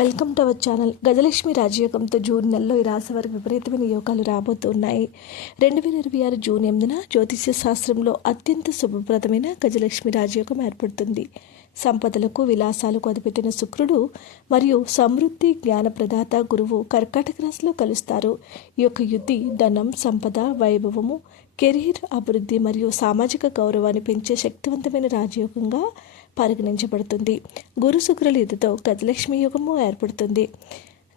Welcome to our channel. Gajalakshmi రాజయోగంతో June నెలలో ఈ రాశి వారికి విపరీతమైన యోగాలు రాబోతున్నాయి. 2026 జూన్ 8న జ్యోతిష్య శాస్త్రంలో అత్యంత శుభప్రదమైన గజలక్ష్మి రాజయోగం ఏర్పడుతుంది. సంపదలకు విలాసాలకు అదిపెట్టిన శుక్రుడు మరియు సమృద్ధి జ్ఞాన ప్రదాత గురువు కర్కాటక రాశిలో కలుస్తారు. ఈ యొక్క యుద్ధి ధనం, సంపద, వైభవము, కెరీర్ అభివృద్ధి మరియు సామాజిక గౌరవాన్ని పెంచే శక్తివంతమైన రాజయోగంగా పరిగణించబడుతుంది. గురు శుక్రుల యుద్ధతో గజలక్ష్మి యోగము ఏర్పడుతుంది.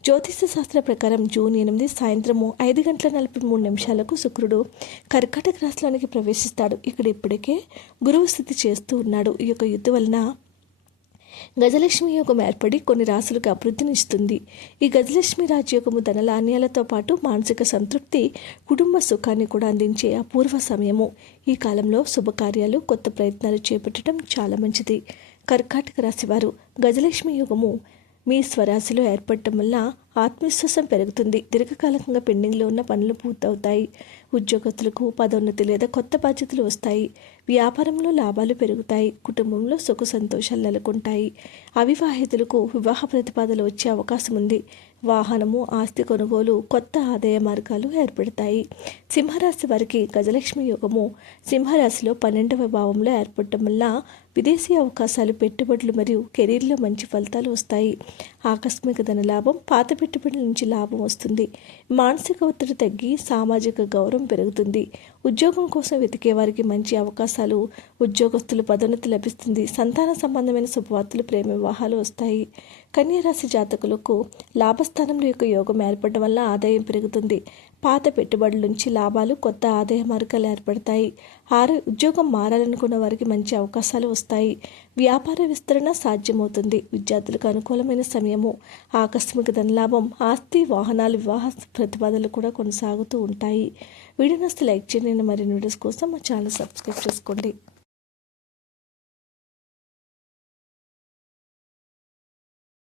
జ్యోతిష శాస్త్ర ప్రకారం జూన్ 8 సాయంత్రము 5:43 శుక్రుడు కర్కాటక రాశిలోనికి ప్రవేశిస్తాడు. ఇక్కడ ఇప్పటికే గురువు స్థితి చేస్తూ ఉన్నాడు. ఈ యొక్క యుద్ధం వలన గజలక్ష్మి యోగం ఏర్పడి కొన్ని రాశులకు అభివృద్ధిని ఇస్తుంది. ఈ గజలక్ష్మి రాజయోగము ధనధాన్యాలతో పాటు మానసిక సంతృప్తి, కుటుంబ సుఖాన్ని కూడా అందించే అపూర్వ సమయము. ఈ కాలంలో శుభకార్యాలు, కొత్త ప్రయత్నాలు చేపట్టడం చాలా మంచిది. కర్కాటక రాశి వారు గజలక్ష్మి యోగము మీ స్వరాశిలో ఏర్పడటం వల్ల ఆత్మవిశ్వాసం పెరుగుతుంది. దీర్ఘకాలికంగా పెండింగ్లో ఉన్న పనులు పూర్తవుతాయి. ఉద్యోగస్తులకు పదోన్నతి లేదా కొత్త బాధ్యతలు వస్తాయి. వ్యాపారంలో లాభాలు పెరుగుతాయి. కుటుంబంలో సుఖ సంతోషాలు నెలకొంటాయి. అవివాహితులకు వివాహ ప్రతిపాదనలు వచ్చే అవకాశం ఉంది. వాహనము, ఆస్తి కొనుగోలు, కొత్త ఆదాయ మార్గాలు ఏర్పడతాయి. సింహరాశి వారికి గజలక్ష్మి యోగము సింహరాశిలో 12వ భావంలో ఏర్పడటం వల్ల విదేశీ అవకాశాలు, పెట్టుబడులు మరియు కెరీర్లో మంచి ఫలితాలు వస్తాయి. ఆకస్మిక ధన లాభం, పాత పెట్టుబడుల నుంచి లాభం వస్తుంది. మానసిక ఒత్తిడి తగ్గి సామాజిక గౌరవం పెరుగుతుంది. ఉద్యోగం కోసం వెతికే వారికి మంచి అవకాశాలు, ఉద్యోగస్తులు పదోన్నతి లభిస్తుంది. సంతాన సంబంధమైన శుభవార్తలు, ప్రేమ వివాహాలు వస్తాయి. కన్యా రాశి జాతకులకు లాభస్థానంలో యొక్క యోగం ఏర్పడడం వల్ల ఆదాయం పెరుగుతుంది. పాత పెట్టుబడుల నుంచి లాభాలు, కొత్త ఆదాయ మార్గాలు ఏర్పడతాయి. ఉద్యోగం మారాలనుకున్న వారికి మంచి అవకాశాలు వస్తాయి. వ్యాపార విస్తరణ సాధ్యమవుతుంది. విద్యార్థులకు అనుకూలమైన సమయము. ఆకస్మిక ధనలాభం, ఆస్తి, వాహనాలు, వివాహ ప్రతిపాదనలు కూడా కొనసాగుతూ ఉంటాయి. వీడియో నచ్చితే లైక్ చేయండి. మరిన్ని వీడియోస్ కోసం మా ఛానల్ సబ్స్క్రైబ్ చేసుకోండి.